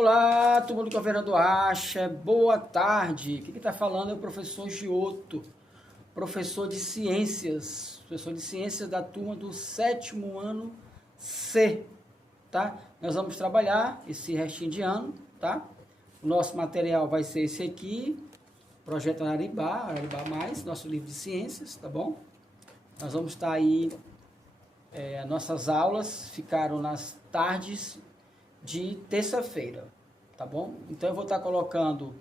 Olá, turma do Governador Acha, boa tarde. Quem está falando é o professor Giotto, professor de ciências da turma do 7º ano C, tá? Nós vamos trabalhar esse restinho de ano, tá? O nosso material vai ser esse aqui, Projeto Araribá Mais, nosso livro de ciências, tá bom? Nós vamos estar aí, nossas aulas ficaram nas tardes de terça-feira, tá bom? Então eu vou estar colocando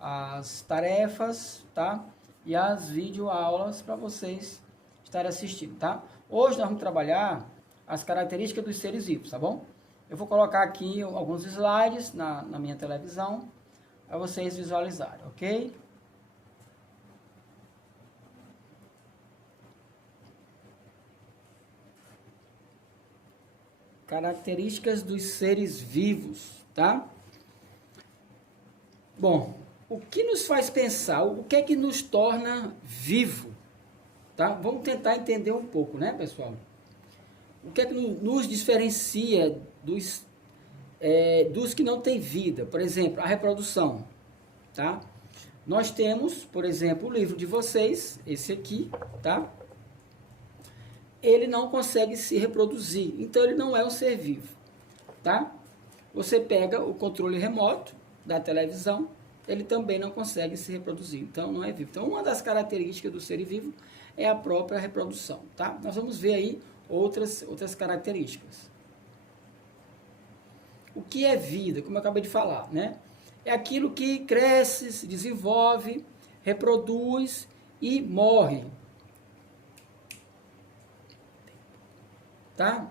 as tarefas, tá? E as videoaulas para vocês estarem assistindo, tá? Hoje nós vamos trabalhar as características dos seres vivos, tá bom? Eu vou colocar aqui alguns slides na minha televisão para vocês visualizarem, ok? Características dos seres vivos, tá? Bom, o que nos faz pensar? O que é que nos torna vivo? Tá? Vamos tentar entender um pouco, né, pessoal? O que é que nos diferencia dos que não têm vida? Por exemplo, a reprodução, tá? Nós temos, por exemplo, o livro de vocês, esse aqui, tá? Ele não consegue se reproduzir, então ele não é um ser vivo, tá? Você pega o controle remoto da televisão, ele também não consegue se reproduzir, então não é vivo. Então uma das características do ser vivo é a própria reprodução, tá? Nós vamos ver aí outras características. O que é vida? Como eu acabei de falar, né? É aquilo que cresce, se desenvolve, reproduz e morre. Tá?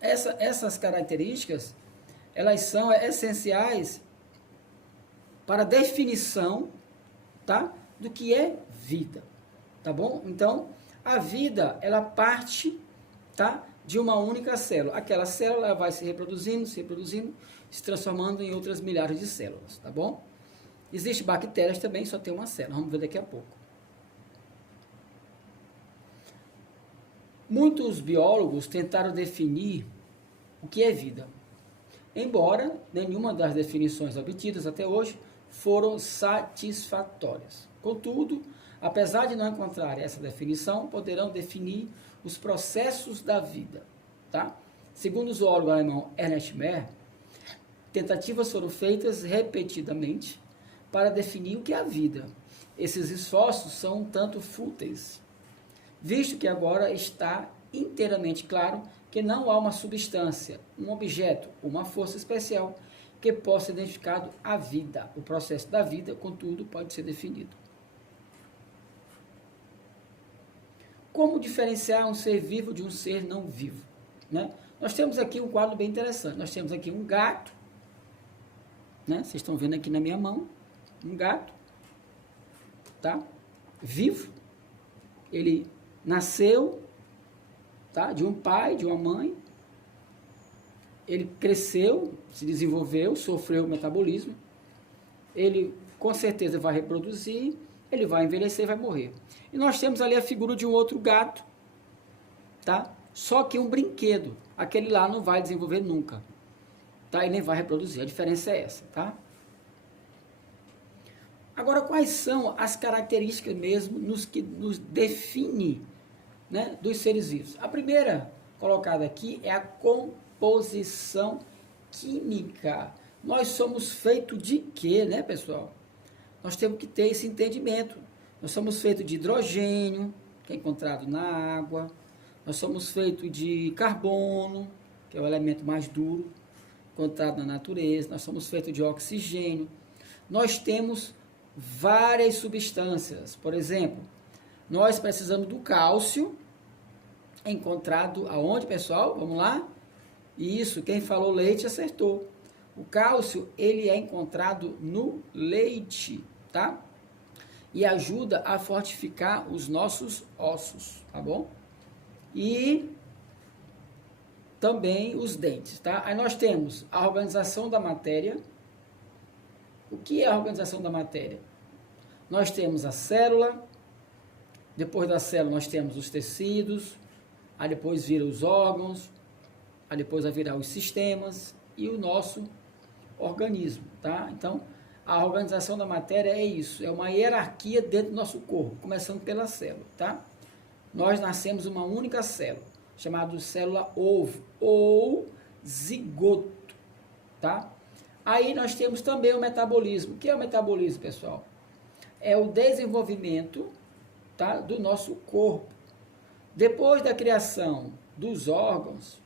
Essas características, elas são essenciais para a definição, tá? Do que é vida, tá bom? Então, a vida, ela parte, tá? De uma única célula. Aquela célula vai se reproduzindo, se transformando em outras milhares de células, tá bom? Existem bactérias também, só tem uma célula, vamos ver daqui a pouco. Muitos biólogos tentaram definir o que é vida, embora nenhuma das definições obtidas até hoje foram satisfatórias. Contudo, apesar de não encontrarem essa definição, poderão definir os processos da vida. Tá? Segundo o zoólogo alemão Ernst Mayr, tentativas foram feitas repetidamente para definir o que é a vida. Esses esforços são um tanto fúteis, visto que agora está inteiramente claro que não há uma substância, um objeto, uma força especial que possa identificar a vida. O processo da vida, contudo, pode ser definido. Como diferenciar um ser vivo de um ser não vivo? Né? Nós temos aqui um quadro bem interessante. Nós temos aqui um gato, né? Vocês estão vendo aqui na minha mão, um gato, tá? Vivo. Ele nasceu, tá? De um pai, de uma mãe, ele cresceu, se desenvolveu, sofreu o metabolismo, ele com certeza vai reproduzir, ele vai envelhecer e vai morrer. E nós temos ali a figura de um outro gato, tá? Só que um brinquedo, aquele lá não vai desenvolver nunca, tá? E nem vai reproduzir, a diferença é essa, tá? Agora, quais são as características mesmo que nos definem, né, dos seres vivos? A primeira colocada aqui é a composição química. Nós somos feitos de quê, né, pessoal? Nós temos que ter esse entendimento. Nós somos feitos de hidrogênio, que é encontrado na água. Nós somos feitos de carbono, que é o elemento mais duro, encontrado na natureza. Nós somos feitos de oxigênio. Nós temos várias substâncias. Por exemplo, nós precisamos do cálcio, encontrado aonde, pessoal? Vamos lá? Isso, quem falou leite acertou. O cálcio, ele é encontrado no leite, tá? E ajuda a fortificar os nossos ossos, tá bom? E também os dentes, tá? Aí nós temos a organização da matéria. O que é a organização da matéria? Nós temos a célula, depois da célula nós temos os tecidos, aí depois vira os órgãos, aí depois vai virar os sistemas e o nosso organismo, tá? Então, a organização da matéria é isso, é uma hierarquia dentro do nosso corpo, começando pela célula, tá? Nós nascemos uma única célula, chamada célula ovo ou zigoto, tá? Aí nós temos também o metabolismo. O que é o metabolismo, pessoal? É o desenvolvimento, tá, do nosso corpo. Depois da criação dos órgãos,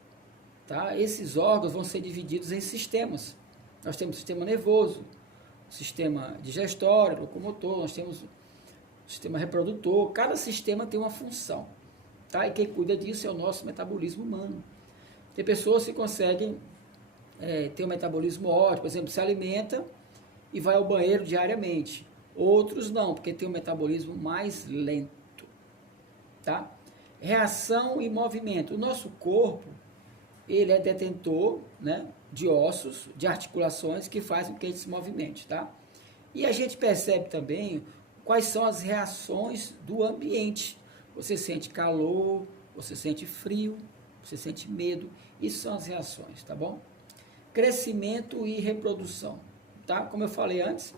tá, esses órgãos vão ser divididos em sistemas. Nós temos o sistema nervoso, o sistema digestório, locomotor, nós temos o sistema reprodutor. Cada sistema tem uma função, tá? E quem cuida disso é o nosso metabolismo humano. Tem pessoas que conseguem ter um metabolismo ótimo, por exemplo, se alimenta e vai ao banheiro diariamente. Outros não, porque tem um metabolismo mais lento, tá? Reação e movimento. O nosso corpo, ele é detentor, né, de ossos, de articulações que fazem com que ele se movimente, tá? E a gente percebe também quais são as reações do ambiente. Você sente calor, você sente frio, você sente medo. Isso são as reações, tá bom? Crescimento e reprodução, tá? Como eu falei antes,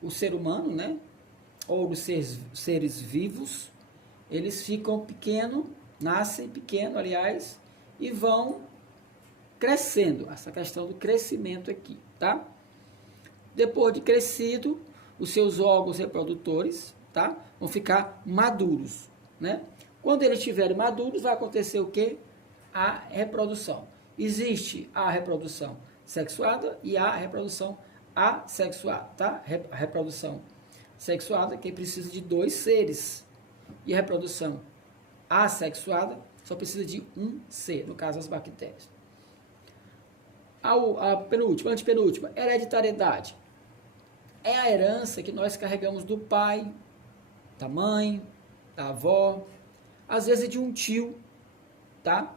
o ser humano, né, ou os seres vivos, eles ficam pequenos, nascem pequenos, aliás, e vão crescendo. Essa questão do crescimento aqui, tá? Depois de crescido, os seus órgãos reprodutores, tá, vão ficar maduros, né? Quando eles estiverem maduros, vai acontecer o quê? A reprodução. Existe a reprodução sexuada e a reprodução assexuada, tá? A reprodução sexuada, que precisa de 2 seres. E a reprodução assexuada só precisa de um ser, no caso as bactérias. A penúltima, antepenúltima, hereditariedade. É a herança que nós carregamos do pai, da mãe, da avó, às vezes de um tio, tá?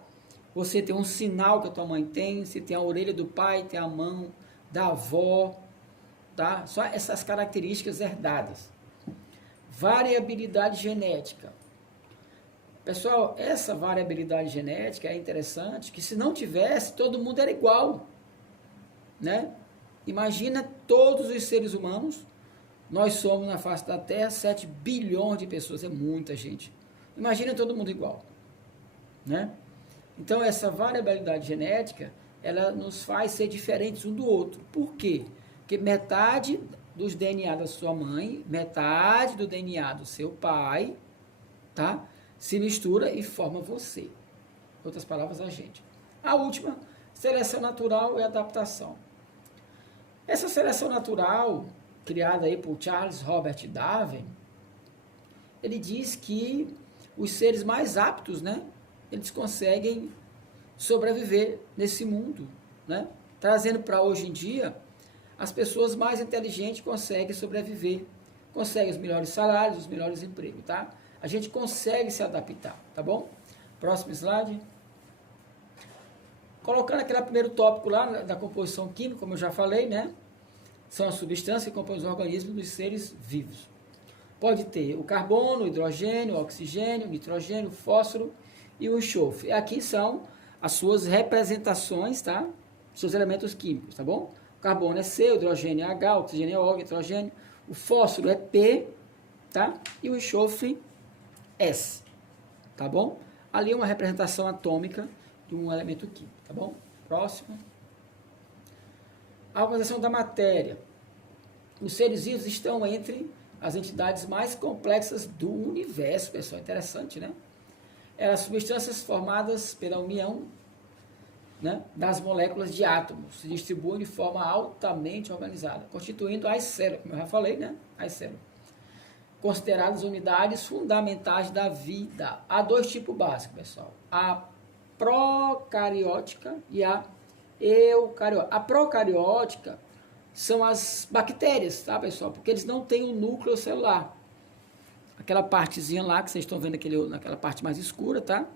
Você tem um sinal que a tua mãe tem, você tem a orelha do pai, tem a mão da avó, tá? Só essas características herdadas. Variabilidade genética. Pessoal, essa variabilidade genética é interessante, que se não tivesse, todo mundo era igual, né? Imagina todos os seres humanos, nós somos na face da Terra 7 bilhões de pessoas, é muita gente. Imagina todo mundo igual, né? Então, essa variabilidade genética, ela nos faz ser diferentes um do outro. Por quê? Porque metade dos DNA da sua mãe, metade do DNA do seu pai, tá? Se mistura e forma você. Em outras palavras, a gente. A última, seleção natural e adaptação. Essa seleção natural, criada aí por Charles Robert Darwin, ele diz que os seres mais aptos, né, eles conseguem sobreviver nesse mundo, né? Trazendo para hoje em dia, as pessoas mais inteligentes conseguem sobreviver, conseguem os melhores salários, os melhores empregos, tá? A gente consegue se adaptar, tá bom? Próximo slide. Colocando aquele primeiro tópico lá da composição química, como eu já falei, né? São as substâncias que compõem os organismos dos seres vivos. Pode ter o carbono, o hidrogênio, o oxigênio, o nitrogênio, o fósforo e o enxofre. E aqui são as suas representações, tá? Seus elementos químicos, tá bom? O carbono é C, o hidrogênio é H, o oxigênio é O, o nitrogênio, o fósforo é P, tá? E o enxofre S, tá bom? Ali é uma representação atômica de um elemento químico, tá bom? Próximo. A organização da matéria. Os seres vivos estão entre as entidades mais complexas do universo, pessoal. Interessante, né? Eram substâncias formadas pela união, né, das moléculas de átomos, se distribuem de forma altamente organizada, constituindo as células, como eu já falei, né? As células. Consideradas unidades fundamentais da vida. Há 2 tipos básicos, pessoal. A procariótica e a eucariótica. A procariótica são as bactérias, tá, pessoal? Porque eles não têm o núcleo celular. Aquela partezinha lá que vocês estão vendo, naquela parte mais escura, tá?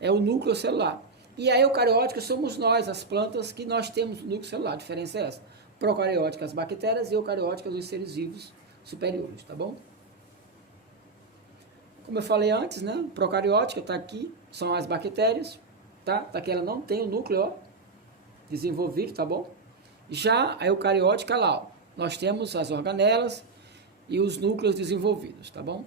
É o núcleo celular. E a eucariótica somos nós, as plantas, que nós temos o núcleo celular. A diferença é essa. Procariótica, as bactérias, e eucariótica, os seres vivos superiores, tá bom? Como eu falei antes, né? Procariótica está aqui, são as bactérias, tá? Daqui ela não tem o núcleo, ó, desenvolvido, tá bom? Já a eucariótica lá, ó, nós temos as organelas e os núcleos desenvolvidos, tá bom?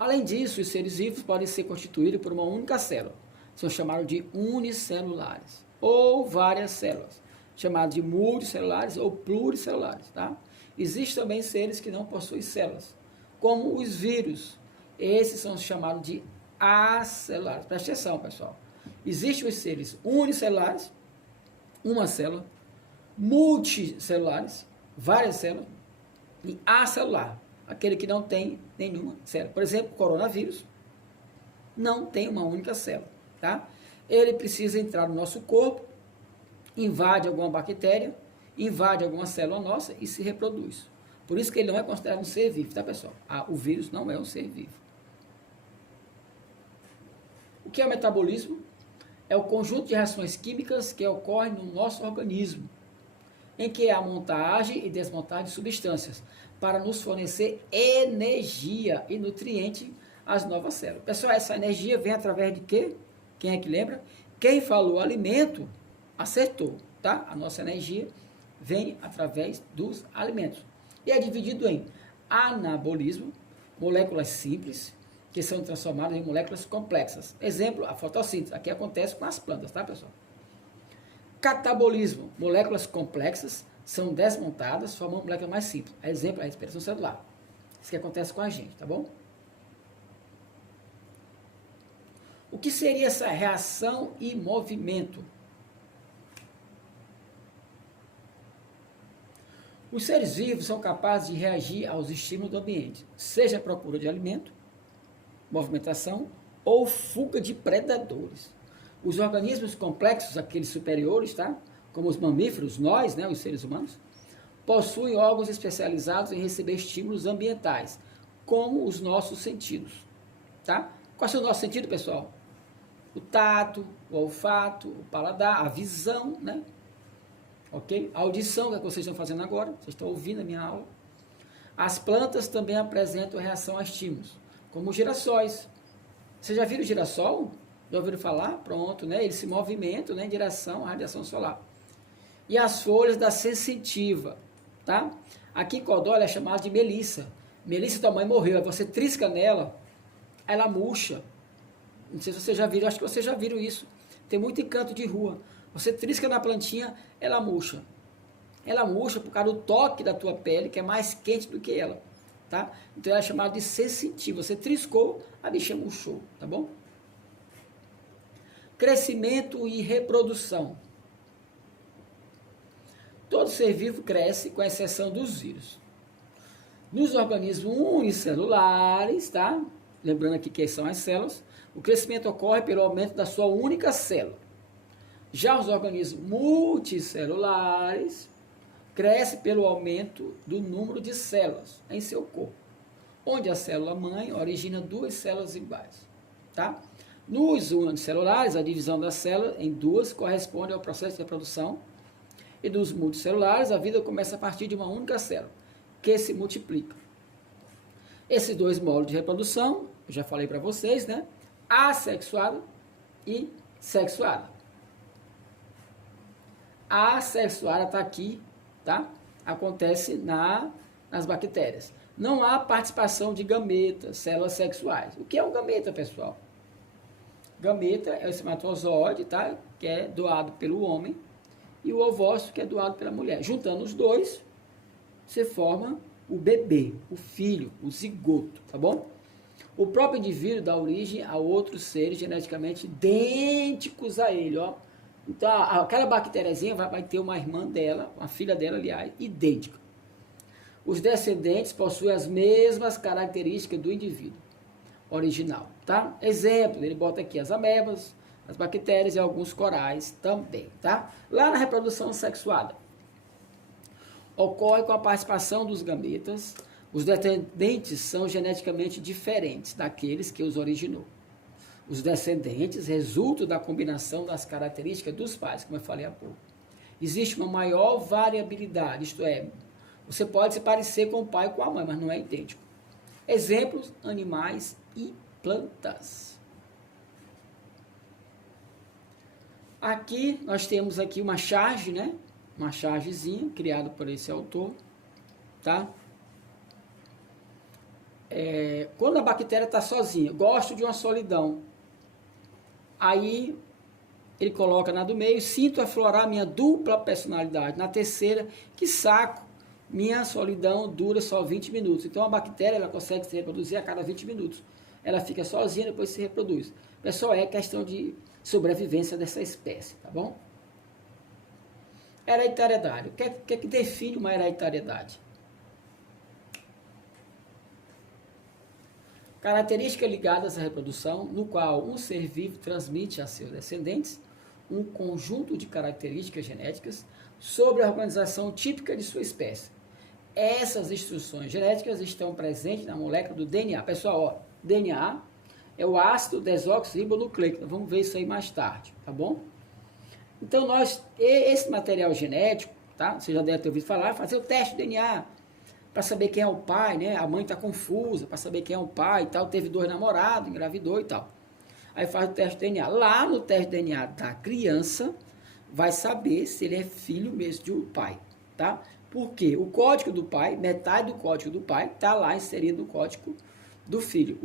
Além disso, os seres vivos podem ser constituídos por uma única célula, são chamados de unicelulares, ou várias células, chamados de multicelulares ou pluricelulares, tá? Existem também seres que não possuem células, como os vírus, esses são chamados de acelulares. Presta atenção, pessoal. Existem os seres unicelulares, uma célula, multicelulares, várias células, e acelular, aquele que não tem nenhuma célula. Por exemplo, o coronavírus não tem uma única célula, tá? Ele precisa entrar no nosso corpo, invade alguma bactéria, invade alguma célula nossa e se reproduz. Por isso que ele não é considerado um ser vivo, tá, pessoal? O vírus não é um ser vivo. O que é o metabolismo? É o conjunto de reações químicas que ocorrem no nosso organismo, em que há montagem e desmontagem de substâncias para nos fornecer energia e nutriente às novas células. Pessoal, essa energia vem através de quê? Quem é que lembra? Quem falou alimento, acertou, tá? A nossa energia vem através dos alimentos. E é dividido em anabolismo, moléculas simples, que são transformadas em moléculas complexas. Exemplo, a fotossíntese. Aqui acontece com as plantas, tá, pessoal? Catabolismo, moléculas complexas são desmontadas, formando moléculas mais simples. Exemplo, a respiração celular. Isso que acontece com a gente, tá bom? O que seria essa reação e movimento? Os seres vivos são capazes de reagir aos estímulos do ambiente, seja a procura de alimento, movimentação ou fuga de predadores. Os organismos complexos, aqueles superiores, tá? Como os mamíferos, nós, né, os seres humanos, possuem órgãos especializados em receber estímulos ambientais, como os nossos sentidos, tá? Qual é o nosso sentido, pessoal? O tato, o olfato, o paladar, a visão, né? Ok? A audição, que é o que vocês estão fazendo agora, vocês estão ouvindo a minha aula. As plantas também apresentam reação a estímulos, como os girassóis. Vocês já viram o girassol? Já ouviram falar? Pronto, né? Ele se movimenta, né, em direção à radiação solar. E as folhas da sensitiva, tá? Aqui em Codó é chamada de melissa. Melissa, tua mãe morreu, aí você trisca nela, ela murcha. Não sei se vocês já viram, acho que vocês já viram isso. Tem muito em canto de rua. Você trisca na plantinha, ela murcha. Ela murcha por causa do toque da tua pele, que é mais quente do que ela, tá? Então ela é chamada de sensitiva. Você triscou, a bicha murchou, tá bom? Crescimento e reprodução. Todo ser vivo cresce, com exceção dos vírus. Nos organismos unicelulares, tá? Lembrando aqui que são as células, o crescimento ocorre pelo aumento da sua única célula. Já os organismos multicelulares crescem pelo aumento do número de células em seu corpo, onde a célula-mãe origina duas células iguais, tá? Nos unicelulares, a divisão da célula em duas corresponde ao processo de reprodução, e nos multicelulares, a vida começa a partir de uma única célula, que se multiplica. Esses dois modos de reprodução, eu já falei para vocês, né? Assexuada e sexuada. A assexuada está aqui, tá? Acontece nas bactérias. Não há participação de gametas, células sexuais. O que é um gameta, pessoal? Gameta é o espermatozoide, tá? Que é doado pelo homem, e o ovócito, que é doado pela mulher. Juntando os dois, você forma o bebê, o filho, o zigoto, tá bom? O próprio indivíduo dá origem a outros seres geneticamente idênticos a ele, ó. Então, aquela bactériazinha vai ter uma irmã dela, uma filha dela, aliás, idêntica. Os descendentes possuem as mesmas características do indivíduo original, tá? Exemplo, ele bota aqui as amebas, as bactérias e alguns corais também, tá? Lá na reprodução sexuada, ocorre com a participação dos gametas. Os descendentes são geneticamente diferentes daqueles que os originou. Os descendentes resultam da combinação das características dos pais, como eu falei há pouco. Existe uma maior variabilidade, isto é, você pode se parecer com o pai e com a mãe, mas não é idêntico. Exemplos, animais e plantas. Aqui nós temos aqui uma charge, né? Uma chargezinha criada por esse autor, tá? Quando a bactéria está sozinha, gosto de uma solidão, aí ele coloca na do meio, sinto aflorar minha dupla personalidade. Na terceira, que saco, minha solidão dura só 20 minutos. Então a bactéria ela consegue se reproduzir a cada 20 minutos. Ela fica sozinha, depois se reproduz. Pessoal, é questão de sobrevivência dessa espécie, tá bom? Hereditariedade. O que é que define uma hereditariedade? Características ligadas à reprodução, no qual um ser vivo transmite a seus descendentes um conjunto de características genéticas sobre a organização típica de sua espécie. Essas instruções genéticas estão presentes na molécula do DNA. Pessoal, ó, DNA é o ácido desoxirribonucleico. Vamos ver isso aí mais tarde, tá bom? Então, esse material genético, tá? Você já deve ter ouvido falar, fazer o teste de DNA para saber quem é o pai, né? A mãe está confusa para saber quem é o pai e tal. Teve 2 namorados, engravidou e tal. Aí faz o teste de DNA. Lá no teste de DNA da criança, vai saber se ele é filho mesmo de um pai, tá? Porque o código do pai, metade do código do pai, está lá inserido no código do filho.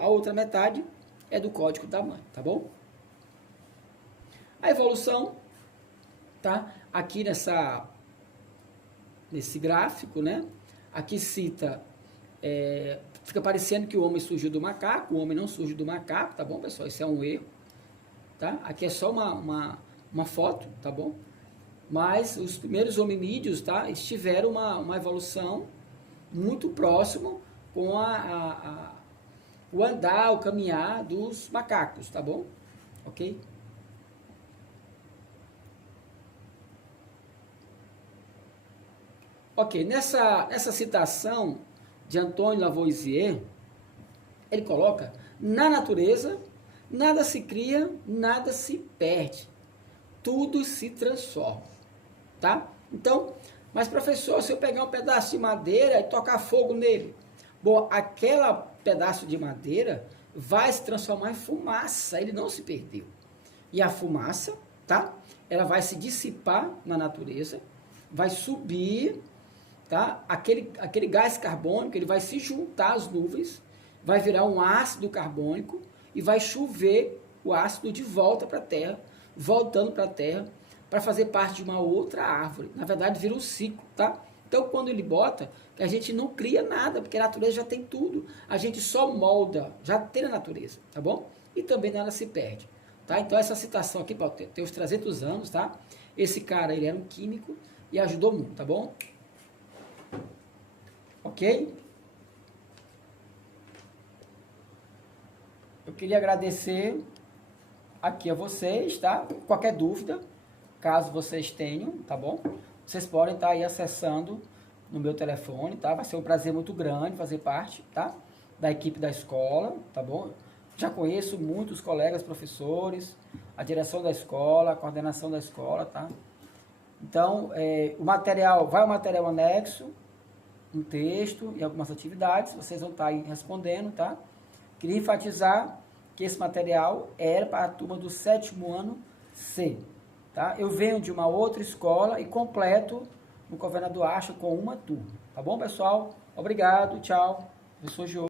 A outra metade é do código da mãe, tá bom? A evolução, tá? Aqui nesse gráfico, né? Aqui cita, fica parecendo que o homem surgiu do macaco, o homem não surgiu do macaco, tá bom, pessoal? Isso é um erro, tá? Aqui é só uma foto, tá bom? Mas os primeiros hominídeos, tá? Tiveram uma evolução muito próximo com o andar, o caminhar dos macacos, tá bom? Ok? Ok, nessa citação de Antônio Lavoisier, ele coloca, na natureza, nada se cria, nada se perde, tudo se transforma, tá? Então, mas professor, se eu pegar um pedaço de madeira e tocar fogo nele, bom, aquele pedaço de madeira vai se transformar em fumaça, ele não se perdeu. E a fumaça, tá? Ela vai se dissipar na natureza, vai subir, tá? Aquele gás carbônico, ele vai se juntar às nuvens, vai virar um ácido carbônico e vai chover o ácido de volta para a Terra, voltando para a Terra, para fazer parte de uma outra árvore. Na verdade, vira um ciclo, tá? Então, quando ele bota, que a gente não cria nada, porque a natureza já tem tudo. A gente só molda, já tem a natureza, tá bom? E também nada se perde, tá? Então, essa citação aqui, tem uns 300 anos, tá? Esse cara, ele era um químico e ajudou muito, tá bom? Ok? Eu queria agradecer aqui a vocês, tá? Qualquer dúvida, caso vocês tenham, tá bom? Vocês podem estar aí acessando no meu telefone, tá? Vai ser um prazer muito grande fazer parte, tá? Da equipe da escola, tá bom? Já conheço muitos colegas professores, a direção da escola, a coordenação da escola, tá? Então, o material anexo, um texto e algumas atividades, vocês vão estar aí respondendo, tá? Queria enfatizar que esse material era para a turma do 7º ano C, tá? Eu venho de uma outra escola e completo no Governador Acha com uma turma, tá bom, pessoal? Obrigado, tchau. Eu sou Gio.